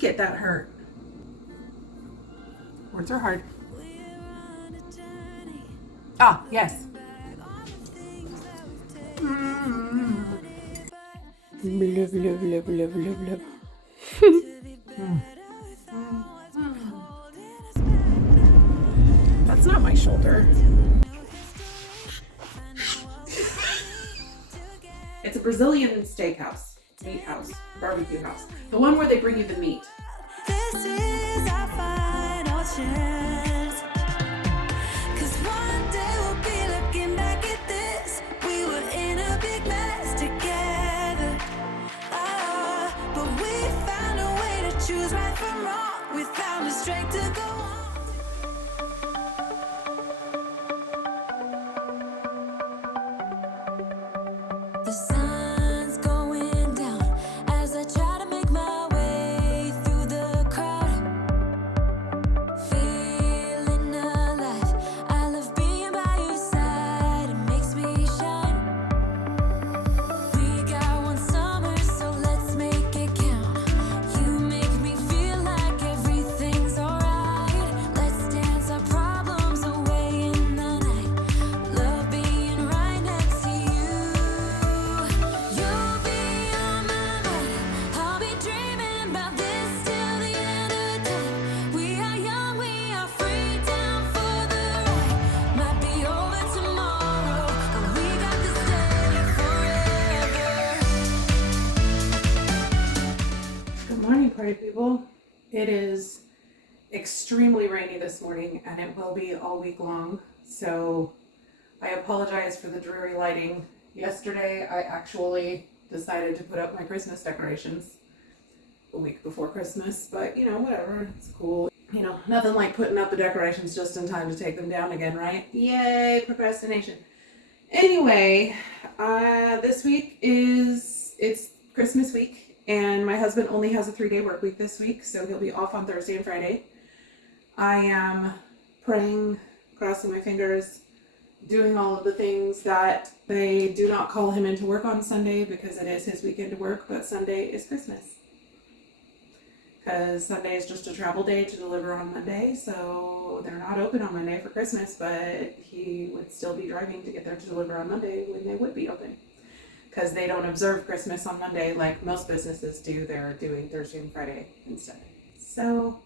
biscuit that hurt. Words are hard. Ah, yes. Love, love, love, love, love, love. That's not my shoulder. It's a Brazilian steakhouse, meat house, barbecue house. The one where they bring you the meat. This is our final chance. 'Cause one day we'll be looking back at this. We were in a big mess together. But we found a way to choose right from wrong. We found the strength to go on. The sun's going down as I try to make my way through the crowd. Feeling alive, I love being by your side. It makes me shine. We got one summer, so let's make it count. You make me feel like everything's alright. Let's dance our problems away in the night. Love being right next to you. You'll be on my mind. I'll be dreaming about this till the end of time. We are young, we are free, down for the ride. Might be over tomorrow, but we got this day forever. Good morning, party people. It is extremely rainy this morning, and it will be all week long. So I apologize for the dreary lighting. Yesterday, I actually decided to put up my Christmas decorations a week before Christmas, but you know, whatever, it's cool. You know, nothing like putting up the decorations just in time to take them down again, right? Yay, procrastination. Anyway, this week it's Christmas week, and my husband only has a 3-day work week this week, so he'll be off on Thursday and Friday. I am praying, crossing my fingers, doing all of the things that they do not call him into work on Sunday because it is his weekend to work, but Sunday is Christmas. Because Sunday is just a travel day to deliver on Monday, so they're not open on Monday for Christmas, but he would still be driving to get there to deliver on Monday when they would be open. Because they don't observe Christmas on Monday like most businesses do. They're doing Thursday and Friday instead. So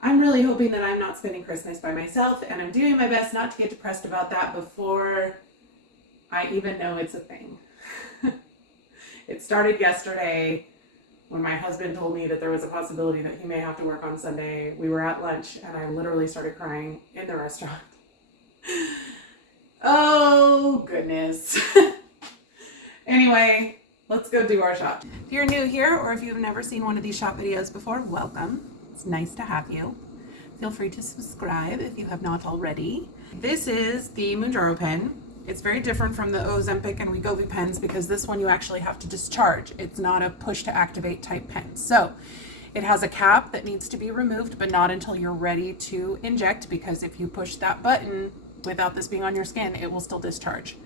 I'm really hoping that I'm not spending Christmas by myself, and I'm doing my best not to get depressed about that before I even know it's a thing. It started yesterday when my husband told me that there was a possibility that he may have to work on Sunday. We were at lunch, and I literally started crying in the restaurant. Oh, goodness. Anyway, let's go do our shop. If you're new here, or if you've never seen one of these shop videos before, welcome. It's nice to have you. Feel free to subscribe if you have not already. This is the Mounjaro pen. It's very different from the Ozempic and Wegovy pens because this one you actually have to discharge. It's not a push to activate type pen. So it has a cap that needs to be removed, but not until you're ready to inject, because if you push that button without this being on your skin, it will still discharge.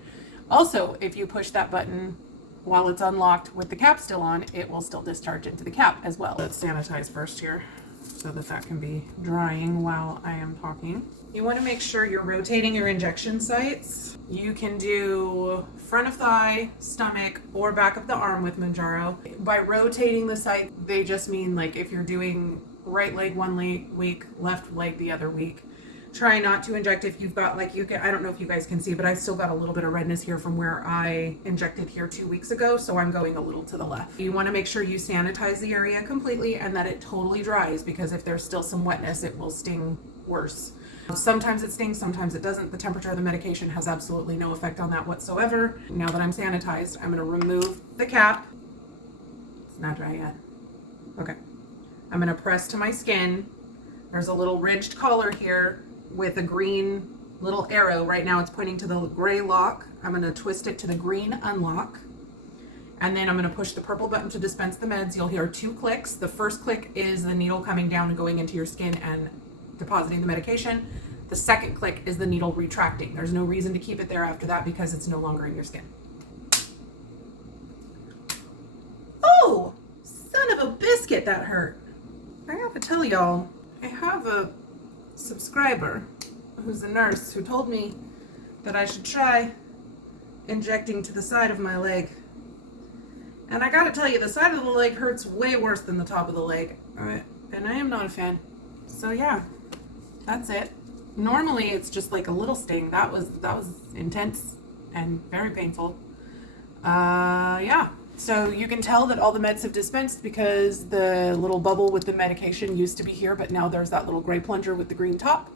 Also, if you push that button while it's unlocked with the cap still on, it will still discharge into the cap as well. Let's sanitize first here so that can be drying while I am talking. You want to make sure you're rotating your injection sites. You can do front of thigh, stomach, or back of the arm with Mounjaro. By rotating the site, they just mean like if you're doing right leg one week, left leg the other week. Try not to inject if you've got, like, I don't know if you guys can see, but I've still got a little bit of redness here from where I injected here 2 weeks ago, so I'm going a little to the left. You want to make sure you sanitize the area completely and that it totally dries, because if there's still some wetness, it will sting worse. Sometimes it stings, sometimes it doesn't. The temperature of the medication has absolutely no effect on that whatsoever. Now that I'm sanitized, I'm going to remove the cap. It's not dry yet. Okay. I'm going to press to my skin. There's a little ridged collar here with a green little arrow. Right now it's pointing to the gray lock. I'm going to twist it to the green unlock, and then I'm going to push the purple button to dispense the meds. You'll hear 2 clicks. The first click is the needle coming down and going into your skin and depositing the medication. The second click is the needle retracting. There's no reason to keep it there after that because it's no longer in your skin. Oh, son of a biscuit, that hurt. tell y'all, I have a subscriber who's a nurse who told me that I should try injecting to the side of my leg. And I gotta tell you, the side of the leg hurts way worse than the top of the leg. And I am not a fan. So yeah, that's it. Normally it's just like a little sting. That was intense and very painful. Yeah. So you can tell that all the meds have dispensed because the little bubble with the medication used to be here, but now there's that little gray plunger with the green top.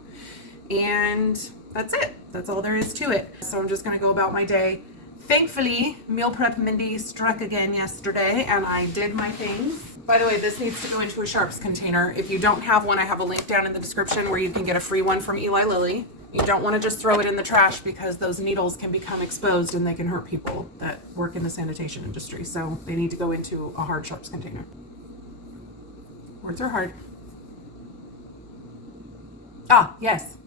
And that's it. That's all there is to it. So I'm just going to go about my day. Thankfully, meal prep Mindy struck again yesterday and I did my things. By the way, this needs to go into a sharps container. If you don't have one, I have a link down in the description where you can get a free one from Eli Lilly. You don't want to just throw it in the trash because those needles can become exposed and they can hurt people that work in the sanitation industry. So they need to go into a hard sharps container. Words are hard. Ah, yes.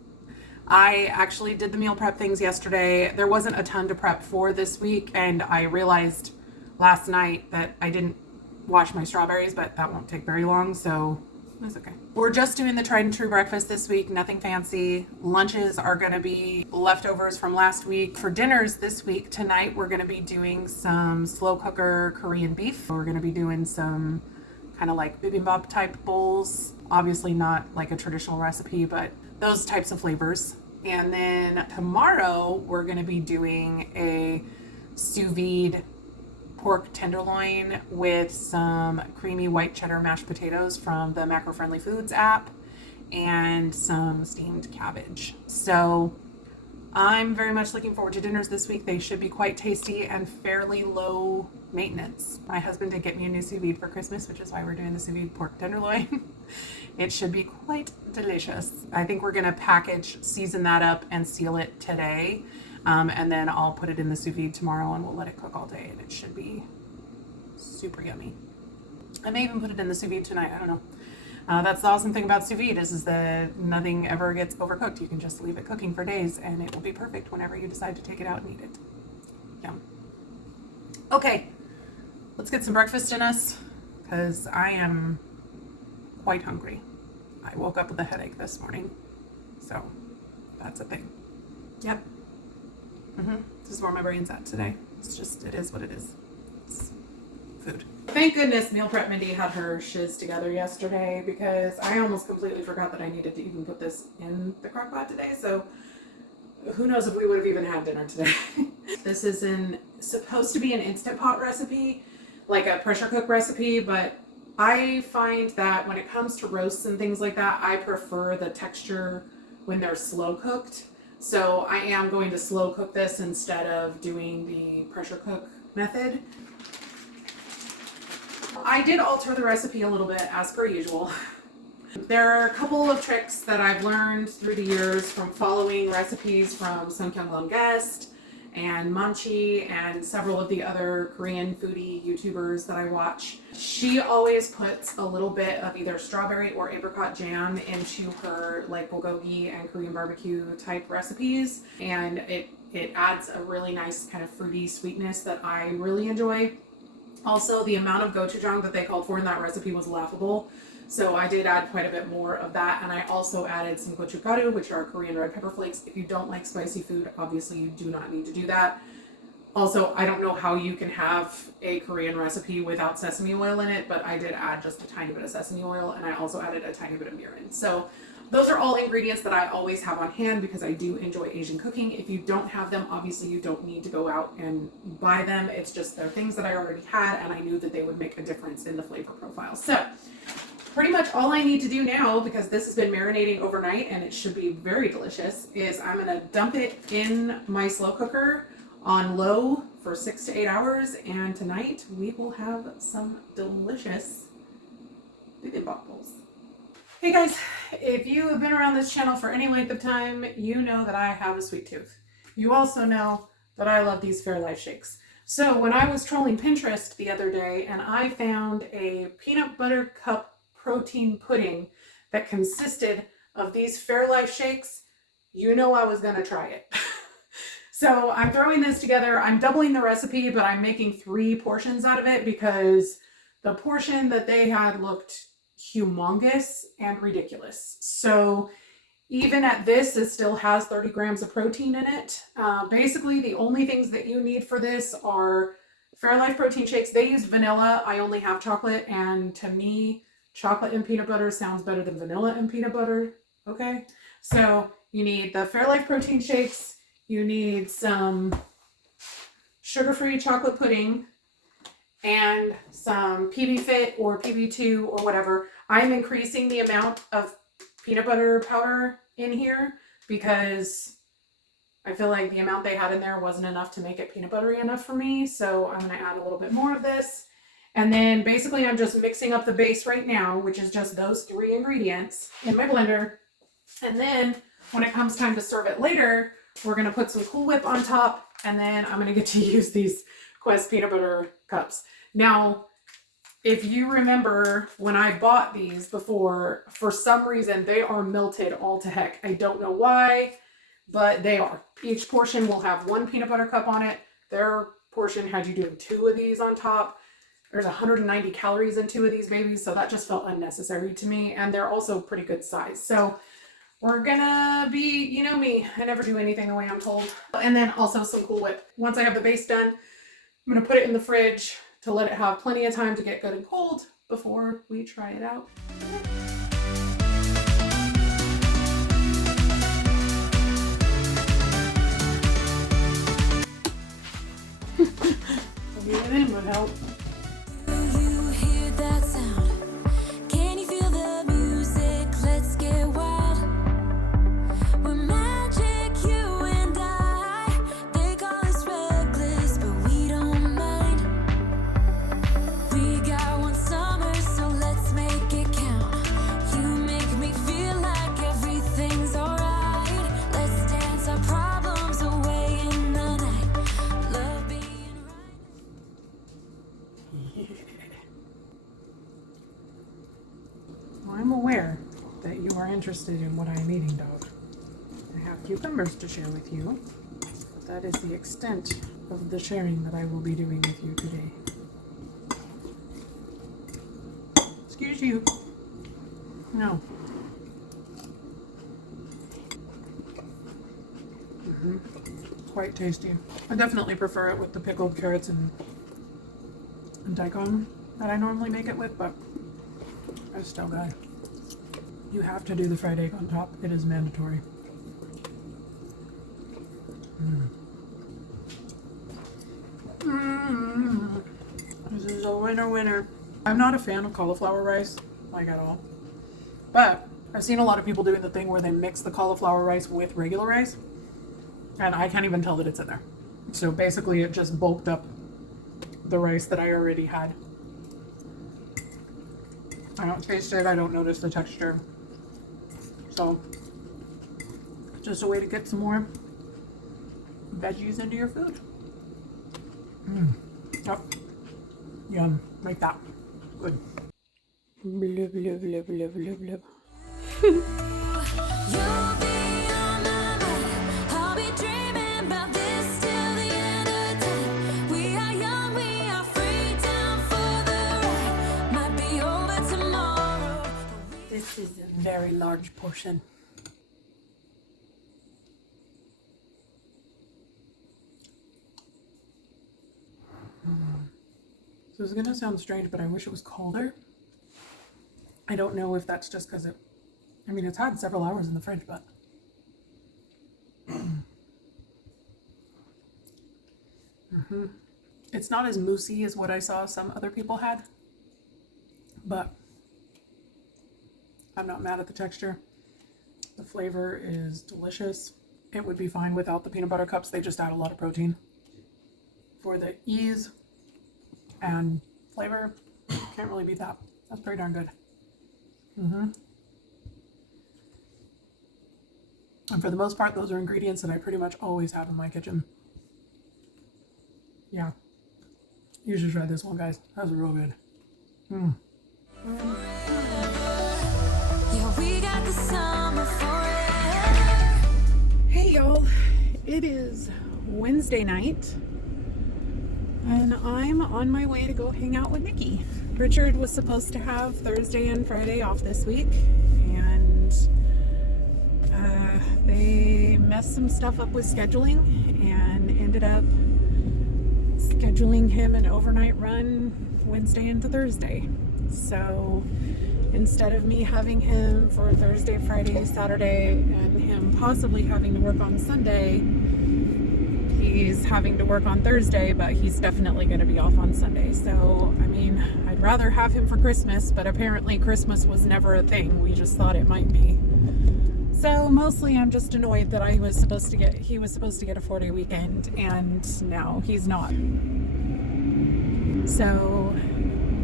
I actually did the meal prep things yesterday. There wasn't a ton to prep for this week, and I realized last night that I didn't wash my strawberries, but that won't take very long, so it's okay. We're just doing the tried and true breakfast this week, nothing fancy. Lunches are gonna be leftovers from last week. For dinners this week, tonight, we're gonna be doing some slow cooker Korean beef. We're gonna be doing some kind of like bibimbap type bowls. Obviously not like a traditional recipe, but those types of flavors. And then tomorrow we're going to be doing a sous vide pork tenderloin with some creamy white cheddar mashed potatoes from the Macro Friendly Foods app and some steamed cabbage. So I'm very much looking forward to dinners this week. They should be quite tasty and fairly low maintenance. My husband did get me a new sous vide for Christmas, which is why we're doing the sous vide pork tenderloin. It should be quite delicious. I think we're gonna package, season that up and seal it today. And then I'll put it in the sous vide tomorrow and we'll let it cook all day and it should be super yummy. I may even put it in the sous vide tonight, I don't know. That's the awesome thing about sous vide is that nothing ever gets overcooked. You can just leave it cooking for days and it will be perfect whenever you decide to take it out and eat it. Yum. Okay, let's get some breakfast in us because I am quite hungry. I woke up with a headache this morning, so that's a thing. Yep. This is where my brain's at today. It's just, it is what it is. It's food. Thank goodness Meal Prep Mindy had her shiz together yesterday because I almost completely forgot that I needed to even put this in the crock pot today. So who knows if we would have even had dinner today. This is supposed to be an Instant Pot recipe, like a pressure cook recipe, but I find that when it comes to roasts and things like that, I prefer the texture when they're slow cooked. So I am going to slow cook this instead of doing the pressure cook method. I did alter the recipe a little bit as per usual. There are a couple of tricks that I've learned through the years from following recipes from Sung Kyung Lung Guest and Munchie and several of the other Korean foodie YouTubers that I watch. She always puts a little bit of either strawberry or apricot jam into her like bulgogi and Korean barbecue type recipes, and it adds a really nice kind of fruity sweetness that I really enjoy. Also, the amount of gochujang that they called for in that recipe was laughable. So I did add quite a bit more of that, and I also added some gochugaru, which are Korean red pepper flakes. If you don't like spicy food, obviously you do not need to do that. Also, I don't know how you can have a Korean recipe without sesame oil in it, but I did add just a tiny bit of sesame oil, and I also added a tiny bit of mirin. So those are all ingredients that I always have on hand because I do enjoy Asian cooking. If you don't have them, obviously you don't need to go out and buy them. It's just they're things that I already had, and I knew that they would make a difference in the flavor profile. So pretty much all I need to do now, because this has been marinating overnight and it should be very delicious, is I'm going to dump it in my slow cooker on low for 6 to 8 hours, and tonight we will have some delicious bibimbap bowls. Hey guys, if you have been around this channel for any length of time, you know that I have a sweet tooth. You also know that I love these Fairlife shakes. So when I was trolling Pinterest the other day and I found a peanut butter cup protein pudding that consisted of these Fairlife shakes, you know I was gonna try it. So I'm throwing this together. I'm doubling the recipe, but I'm making 3 portions out of it because the portion that they had looked humongous and ridiculous. So even at this, it still has 30 grams of protein in it. Basically, the only things that you need for this are Fairlife protein shakes. They use vanilla. I only have chocolate, and to me, chocolate and peanut butter sounds better than vanilla and peanut butter. Okay, so you need the Fairlife protein shakes. You need some sugar-free chocolate pudding and some PB Fit or PB2 or whatever. I'm increasing the amount of peanut butter powder in here because I feel like the amount they had in there wasn't enough to make it peanut buttery enough for me. So I'm going to add a little bit more of this. And then basically I'm just mixing up the base right now, which is just those 3 ingredients in my blender. And then when it comes time to serve it later, we're going to put some Cool Whip on top. And then I'm going to get to use these Quest peanut butter cups. Now, if you remember when I bought these before, for some reason, they are melted all to heck. I don't know why, but they are. Each portion will have 1 peanut butter cup on it. Their portion had you doing 2 of these on top. There's 190 calories in 2 of these babies, so that just felt unnecessary to me. And they're also pretty good size. So we're gonna be, you know me, I never do anything the way I'm told. And then also some Cool Whip. Once I have the base done, I'm gonna put it in the fridge to let it have plenty of time to get good and cold before we try it out. Leaving it in would help. Do you hear that sound? Can you feel the music? Let's get wild. We're magic, you and I. They call us reckless, but we don't mind. We got one summer, so let's make it count. You make me feel like everything's alright. Let's dance our problems away in the night. Love being right. I'm aware that you are interested in what I am eating, dog. I have cucumbers to share with you. That is the extent of the sharing that I will be doing with you today. Excuse you. No. Quite tasty. I definitely prefer it with the pickled carrots and daikon that I normally make it with, but it's still good. You have to do the fried egg on top. It is mandatory. This is a winner. I'm not a fan of cauliflower rice, like at all. But I've seen a lot of people doing the thing where they mix the cauliflower rice with regular rice. And I can't even tell that it's in there. So basically it just bulked up the rice that I already had. I don't taste it. I don't notice the texture. So, just a way to get some more veggies into your food. Yep. Yum. Like that. Good. Blub, blub, blub, blub, blub, blub. You'll be on my mind. I'll be dreaming about this till the end of time. We are young, we are free, down for the ride. Might be over tomorrow. This is a very large portion. So it's gonna sound strange, but I wish it was colder. I don't know if that's just because I mean, it's had several hours in the fridge, but it's not as moussey as what I saw some other people had, but I'm not mad at the texture. The flavor is delicious. It would be fine without the peanut butter cups. They just add a lot of protein. For the ease and flavor, can't really beat that. That's pretty darn good. And for the most part, those are ingredients that I pretty much always have in my kitchen. Yeah. You should try this one, guys. That was real good. Yeah, we got the summer forever. Hey, y'all. It is Wednesday night. And I'm on my way to go hang out with Nikki. Richard was supposed to have Thursday and Friday off this week, and they messed some stuff up with scheduling and ended up scheduling him an overnight run Wednesday into Thursday. So instead of me having him for Thursday, Friday, Saturday, and him possibly having to work on Sunday, he's having to work on Thursday, but he's definitely going to be off on Sunday. So, I mean, I'd rather have him for Christmas, but apparently Christmas was never a thing. We just thought it might be. So mostly I'm just annoyed that he was supposed to get a 4-day weekend, and now he's not. So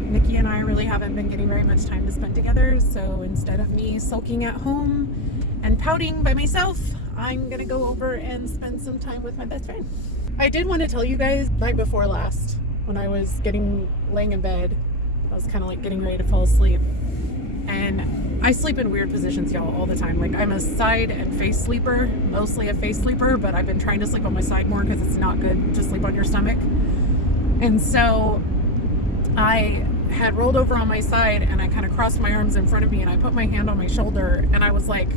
Nikki and I really haven't been getting very much time to spend together. So instead of me sulking at home and pouting by myself, I'm gonna go over and spend some time with my best friend. I did want to tell you guys, night before last, when I was laying in bed, I was kind of like getting ready to fall asleep, and I sleep in weird positions, y'all, all the time. Like, I'm a side and face sleeper, mostly a face sleeper, but I've been trying to sleep on my side more because it's not good to sleep on your stomach. And so I had rolled over on my side, and I kind of crossed my arms in front of me, and I put my hand on my shoulder, and I was like,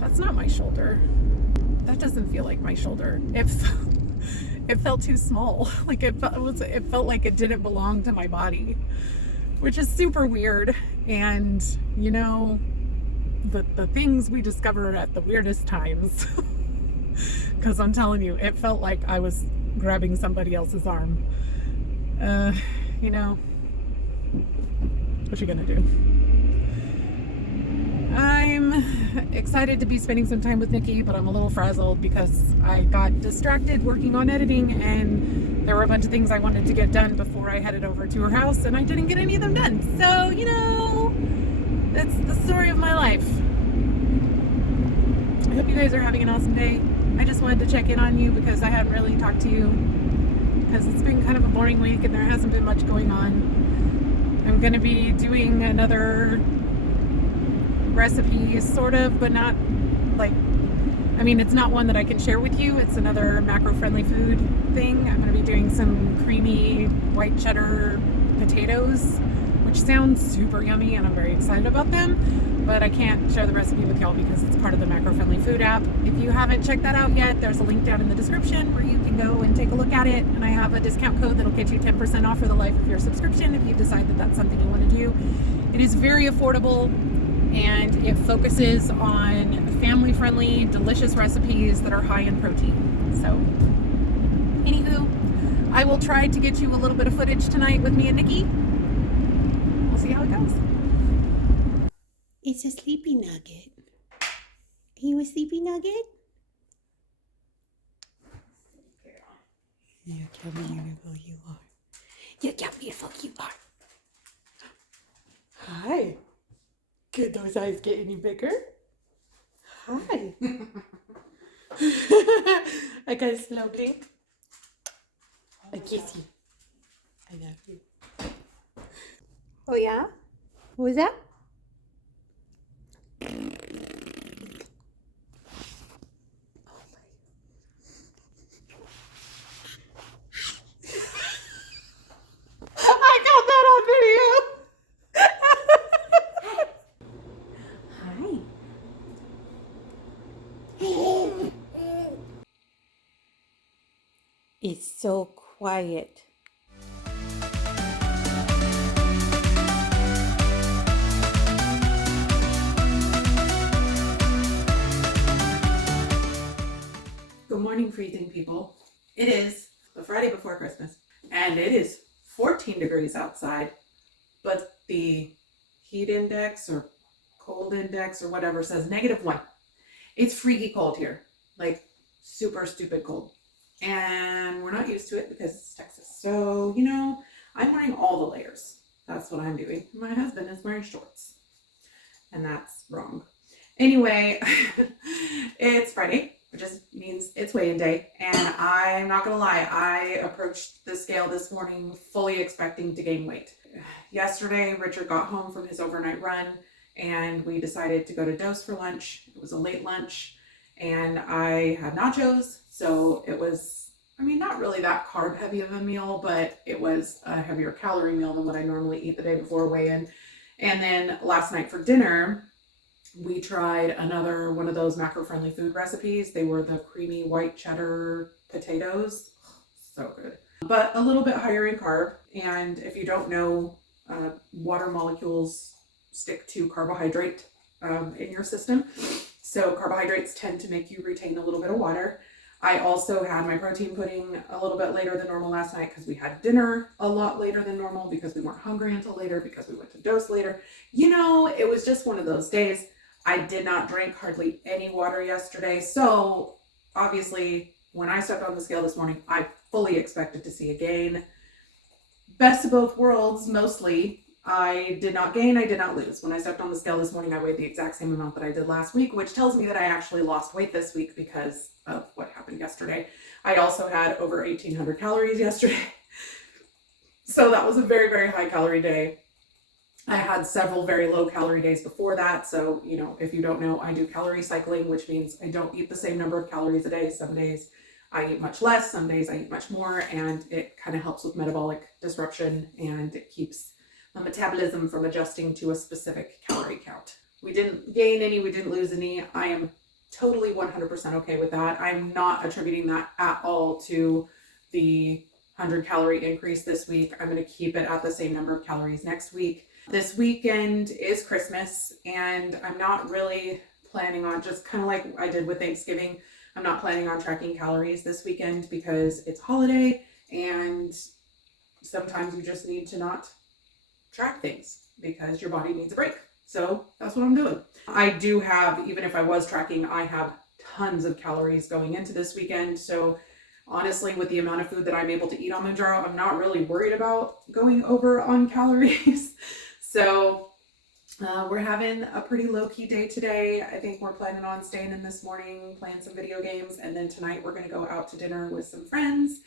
that's not my shoulder. That doesn't feel like my shoulder. It felt too small. Like, it felt like it didn't belong to my body, which is super weird. And you know, the things we discover at the weirdest times, because I'm telling you, it felt like I was grabbing somebody else's arm. You know, what you gonna do? I'm excited to be spending some time with Nikki, but I'm a little frazzled because I got distracted working on editing, and there were a bunch of things I wanted to get done before I headed over to her house, and I didn't get any of them done. So, you know, that's the story of my life. I hope you guys are having an awesome day. I just wanted to check in on you because I hadn't really talked to you, because it's been kind of a boring week and there hasn't been much going on. I'm going to be doing another recipe, sort of, but not like, I mean, it's not one that I can share with you. It's another macro-friendly food thing. I'm going to be doing some creamy white cheddar potatoes, which sounds super yummy, and I'm very excited about them, but I can't share the recipe with y'all because it's part of the macro-friendly food app. If you haven't checked that out yet, there's a link down in the description where you can go and take a look at it, and I have a discount code that'll get you 10% off for the life of your subscription if you decide that that's something you want to do. It is very affordable, and it focuses on family-friendly, delicious recipes that are high in protein. So, anywho, I will try to get you a little bit of footage tonight with me and Nikki. We'll see how it goes. It's a sleepy nugget. Are you a sleepy nugget? Look how beautiful you are. Look how beautiful you are. Hi. Could those eyes get any bigger? Hi. I got a slow blink. I kiss you. I love you. Oh yeah? What was that? I got that on video. It's so quiet. Good morning, freezing people. It is the Friday before Christmas, and it is 14 degrees outside, but the heat index or cold index or whatever says -1. It's freaky cold here, like super stupid cold. And we're not used to it because it's Texas. So, you know, I'm wearing all the layers. That's what I'm doing. My husband is wearing shorts, and that's wrong. Anyway, it's Friday, which just means it's weigh-in day. And I'm not going to lie, I approached the scale this morning fully expecting to gain weight. Yesterday, Richard got home from his overnight run, and we decided to go to Dose for lunch. It was a late lunch, and I had nachos. So it was, I mean, not really that carb heavy of a meal, but it was a heavier calorie meal than what I normally eat the day before weigh-in. And then last night for dinner, we tried another one of those macro-friendly food recipes. They were the creamy white cheddar potatoes. So good. But a little bit higher in carb. And if you don't know, water molecules stick to carbohydrate in your system. So carbohydrates tend to make you retain a little bit of water. I also had my protein pudding a little bit later than normal last night because we had dinner a lot later than normal because we weren't hungry until later because we went to dose later. You know, it was just one of those days. I did not drink hardly any water yesterday. So obviously when I stepped on the scale this morning, I fully expected to see a gain. Best of both worlds, mostly. I did not gain, I did not lose. When I stepped on the scale this morning, I weighed the exact same amount that I did last week, which tells me that I actually lost weight this week because of what happened yesterday. I also had over 1,800 calories yesterday. So that was a very, very high calorie day. I had several very low calorie days before that. So, you know, if you don't know, I do calorie cycling, which means I don't eat the same number of calories a day. Some days I eat much less, some days I eat much more, and it kind of helps with metabolic disruption and it keeps the metabolism from adjusting to a specific calorie count. We didn't gain any, we didn't lose any. I am totally 100% okay with that. I'm not attributing that at all to the 100 calorie increase this week. I'm going to keep it at the same number of calories next week. This weekend is Christmas, and I'm not really planning on, just kind of like I did with Thanksgiving, I'm not planning on tracking calories this weekend because it's holiday and sometimes you just need to not track things because your body needs a break. So that's what I'm doing. I do have, even if I was tracking, I have tons of calories going into this weekend. So honestly, with the amount of food that I'm able to eat on Mounjaro, I'm not really worried about going over on calories. So we're having a pretty low-key day today. I think we're planning on staying in this morning, playing some video games, and then tonight we're going to go out to dinner with some friends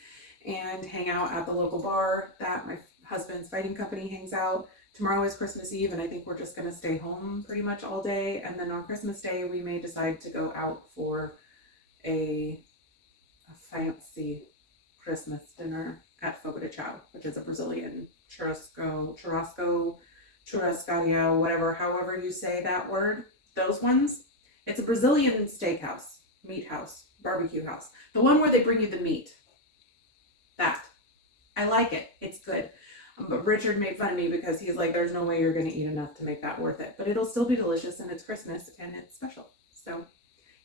and hang out at the local bar that my husband's fighting company hangs out. Tomorrow is Christmas Eve, and I think we're just going to stay home pretty much all day. And then on Christmas Day, we may decide to go out for a fancy Christmas dinner at Fogo de Chao, which is a Brazilian churrascaria, whatever, however you say that word. Those ones. It's a Brazilian steakhouse, meat house, barbecue house. The one where they bring you the meat. That. I like it. It's good. But Richard made fun of me because he's like, there's no way you're going to eat enough to make that worth it. But it'll still be delicious, and it's Christmas, and it's special. So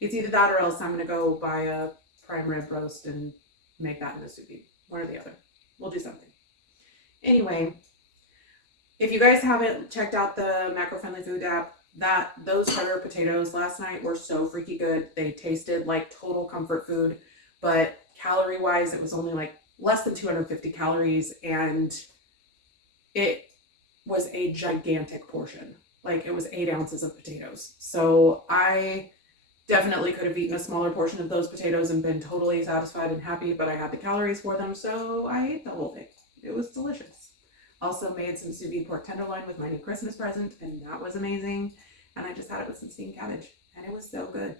it's either that or else I'm going to go buy a prime rib roast and make that in a sous vide. One or the other. We'll do something. Anyway, if you guys haven't checked out the Macro Friendly Food app, those cheddar potatoes last night were so freaky good. They tasted like total comfort food, but calorie-wise, it was only like less than 250 calories, and it was a gigantic portion. Like it was 8 ounces of potatoes. So I definitely could have eaten a smaller portion of those potatoes and been totally satisfied and happy, but I had the calories for them, so I ate the whole thing. It was delicious. Also made some sous vide pork tenderloin with my new Christmas present, and that was amazing. And I just had it with some steamed cabbage, and it was so good.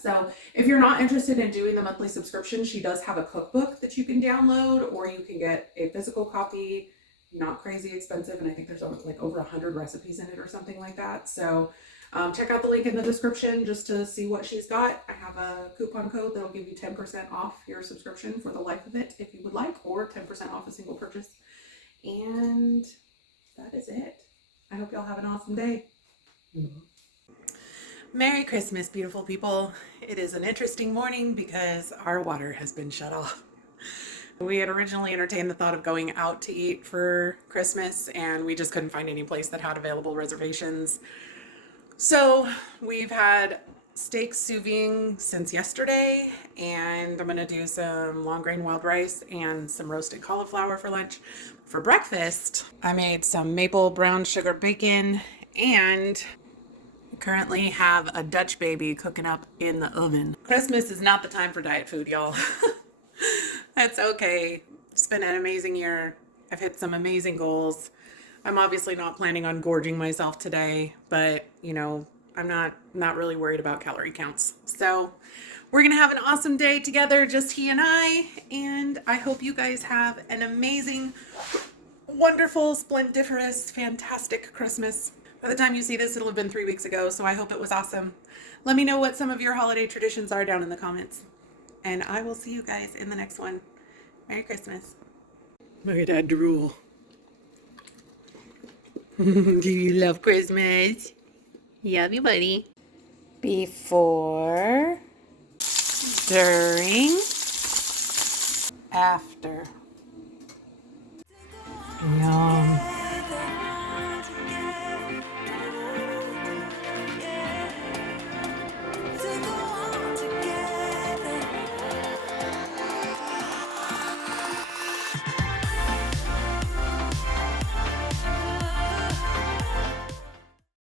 So if you're not interested in doing the monthly subscription, she does have a cookbook that you can download, or you can get a physical copy. Not crazy expensive, and I think there's like over 100 recipes in it or something like that. So check out the link in the description just to see what she's got. I have a coupon code that'll give you 10% off your subscription for the life of it if you would like, or 10% off a single purchase. And that is it. I hope y'all have an awesome day. Merry Christmas, beautiful people. It is an interesting morning because our water has been shut off. We had originally entertained the thought of going out to eat for Christmas, and we just couldn't find any place that had available reservations. So we've had steak sous vide since yesterday, and I'm going to do some long grain wild rice and some roasted cauliflower for lunch. For breakfast, I made some maple brown sugar bacon, and currently have a Dutch baby cooking up in the oven. Christmas is not the time for diet food, y'all. That's okay. It's been an amazing year. I've hit some amazing goals. I'm obviously not planning on gorging myself today, but you know, I'm not really worried about calorie counts. So We're going to have an awesome day together, just he and I hope you guys have an amazing, wonderful, splendiferous, fantastic Christmas. By the time you see this, it'll have been 3 weeks ago, so I hope it was awesome. Let me know what some of your holiday traditions are down in the comments. And I will see you guys in the next one. Merry Christmas. Look at that drool. Do you love Christmas? Love you, buddy. Before, during, after. Yum.